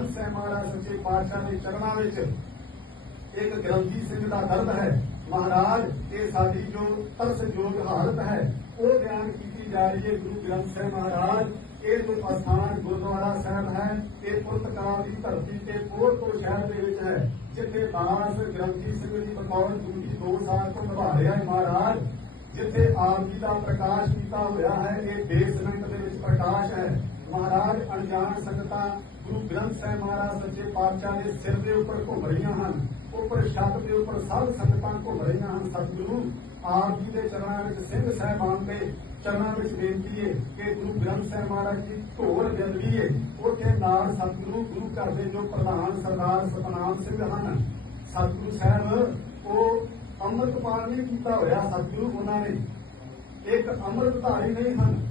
ਗ੍ਰੰਥ ਸਾਹਿਬ ਮਹਾਰਾਜ ਸੱਚੇ ਪਾਤਸ਼ਾਹ ਦੇ ਚਰਨਾਂ ਵਿੱਚ ਇੱਕ ਗ੍ਰੰਥੀ ਸਿੰਘ ਦਾ ਦਰਦ ਹੈ। ਮਹਾਰਾਜ, ਇਹ ਸਾਡੀ ਜੋ ਤਰਸਯੋਗ ਹਾਲਤ ਹੈ, ਉਹ ਬਿਆਨ ਕੀਤੀ ਜਾ ਰਹੀ ਹੈ ਗੁਰੂ ਗ੍ਰੰਥ ਸਾਹਿਬ ਮਹਾਰਾਜ। ਇਹ ਜੋ ਅਸਥਾਨ ਗੁਰਦੁਆਰਾ ਸਾਹਿਬ ਹੈ, ਇਹ ਪੁਰਤਗਾਲ ਦੀ ਧਰਤੀ ਤੇ ਪੋਰਟੋ ਸ਼ਹਿਰ ਦੇ ਵਿੱਚ ਹੈ, ਜਿੱਥੇ ਦਾਸ ਗ੍ਰੰਥੀ ਸਿੰਘ ਜੀ ਬਤੌਰ ਡਿਊਟੀ 2 ਸਾਲ ਤੋਂ ਨਿਭਾ ਰਿਹਾ ਹੈ। ਮਹਾਰਾਜ, ਜਿੱਥੇ ਆਪ ਜੀ ਦਾ ਪ੍ਰਕਾਸ਼ ਕੀਤਾ ਹੋਇਆ ਹੈ, ਇਹ ਬੇਸਮੈਂਟ ਦੇ ਵਿੱਚ ਪ੍ਰਕਾਸ਼ ਹੈ। ਮਹਾਰਾਜ, ਅਣਜਾਣ ਸੰਗਤਾਂ ਗੁਰੂ ਗ੍ਰੰਥ ਸਾਹਿਬ ਮਹਾਰਾਜ ਸੱਚੇ ਪਾਤਸ਼ਾਹ ਦੇ ਸਿਰ ਦੇ ਉੱਪਰ ਘੁੰਮ ਰਹੀਆਂ ਹਨ, ਉੱਪਰ ਛੱਤ ਦੇ ਉੱਪਰ ਸਭ ਸੰਗਤਾਂ ਘੁੰਮ ਰਹੀਆਂ ਹਨ, ਸਤਿਗੁਰੂ ਆਪ ਜੀ ਦੇ ਚਰਨਾਂ ਵਿੱਚ, ਸਿੰਘ ਸਾਹਿਬਾਨ ਦੇ ਚਰਨਾਂ ਵਿੱਚ ਬੇਨਤੀ ਹੈ ਕਿ ਗੁਰੂ ਗ੍ਰੰਥ ਸਾਹਿਬ ਮਹਾਰਾਜ ਜੀ ਢੋਲ ਜਲਦੀ ਹੈ, ਉੱਥੇ ਨਾਲ ਸਤਿਗੁਰੂ, ਗੁਰੂ ਘਰ ਦੇ ਜੋ ਪ੍ਰਧਾਨ ਸਰਦਾਰ ਸਤਨਾਮ ਸਿੰਘ ਹਨ, ਸਤਿਗੁਰੂ ਸਾਹਿਬ, ਉਹ ਅੰਮ੍ਰਿਤਪਾਲ ਨਹੀਂ ਕੀਤਾ ਹੋਇਆ ਸਤਿਗੁਰੂ ਉਹਨਾਂ ਨੇ। ਇੱਕ ਅੰਮ੍ਰਿਤਧਾਰੀ ਨਹੀਂ ਹਨ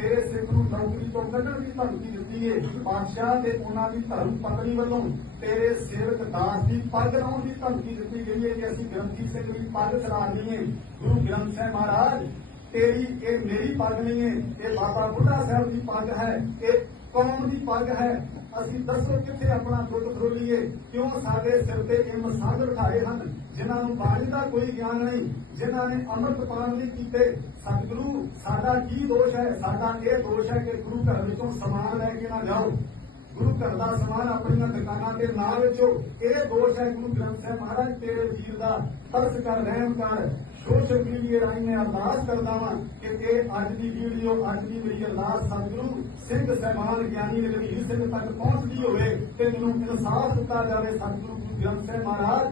ਤੇਰੇ ਸਿੱਖ ਨੂੰ ਨੌਕਰੀ ਤੋਂ ਕੱਢਣ ਦੀ ਧਮਕੀ ਦਿੱਤੀ ਹੈ ਬਾਦਸ਼ਾਹ ਤੇ ਉਹਨਾਂ ਦੀ ਧਰਮ ਪਤਨੀ ਵੱਲੋਂ ਤੇਰੇ ਸੇਵਕ ਦਾਸ ਦੀ ਪੱਗ ਲਾਉਣ ਦੀ ਧਮਕੀ ਦਿੱਤੀ ਗਈ ਹੈ ਕਿ ਅਸੀਂ ਗ੍ਰੰਥੀ ਸਿੰਘ ਦੀ ਪੱਗ ਚੜਾਉਣੀ ਹੈ ਗੁਰੂ ਗ੍ਰੰਥ ਸਾਹਿਬ ਮਹਾਰਾਜ, ਤੇਰੀ, ਇਹ ਮੇਰੀ ਪੱਗ ਨਹੀਂ ਹੈ ਇਹ ਬਾਬਾ ਬੁੱਢਾ ਸਾਹਿਬ ਦੀ ਪੱਗ ਹੈ। ਇਹ ਕੌਮ ਦੀ ਪੱਗ ਹੈ। ਅਸੀਂ ਦੱਸੋ ਕਿੱਥੇ ਆਪਣਾ ਦੁੱਧ ਫਰੋਲੀਏ ਕਿਉਂ ਸਾਡੇ ਸਿਰ ਤੇ ਇਹ ਮਸਾਲ ਉਠਾਏ ਹਨ? ਜਿਨ੍ਹਾਂ ਨੂੰ ਬਾਣੀ ਦਾ ਕੋਈ ਗਿਆਨ ਨਹੀਂ, ਜਿਨ੍ਹਾਂ ਨੇ ਅੰਮ੍ਰਿਤ ਪਾਨ ਨਹੀਂ ਕੀਤੇ, ਸਤਿਗੁਰੂ, ਸਾਡਾ ਕੀ ਦੋਸ਼ ਹੈ? ਸਾਡਾ ਇਹ ਦੋਸ਼ ਹੈ ਕਿ ਗੁਰੂ ਘਰ ਵਿੱਚੋਂ ਸਮਾਨ ਲੈ ਕੇ ਨਾ ਜਾਓ। ਗੁਰੂ ਘਰ ਦਾ ਸਮਾਨ ਆਪਣੀਆਂ ਦੁਕਾਨਾਂ ਤੇ ਨਾ ਵੇਚੋ ਇਹ ਦੋਸ਼ ਹੈ ਗੁਰੂ ਗ੍ਰੰਥ ਸਾਹਿਬ ਮਹਾਰਾਜ ਤੇਰੇ ਵੀਰ ਦਾ ਤਰਸ ਕਰ, ਰਹਿਮ ਕਰ ਸੋਸ਼ਲ ਮੀਡੀਆ ਰਾਹੀਂ ਮੈਂ ਅਰਦਾਸ ਕਰਦਾ ਵਾਂ ਕਿ ਇਹ ਅੱਜ ਦੀ ਵੀਡੀਓ ਅੱਜ ਦੀ ਮੇਰੀ ਅਰਦਾਸ ਸਤਿਗੁਰੂ ਸਿੰਘ ਸਹਿਬਾਨ, ਗਿਆਨੀ ਰਵੀਰ ਸਿੰਘ ਤੱਕ ਪਹੁੰਚਦੀ ਹੋਵੇ, ਤੇ ਮੈਨੂੰ ਇਨਸਾਫ ਦਿੱਤਾ ਜਾਵੇ ਸਤਿਗੁਰੂ ਗੁਰੂ ਗ੍ਰੰਥ ਸਾਹਿਬ ਮਹਾਰਾਜ।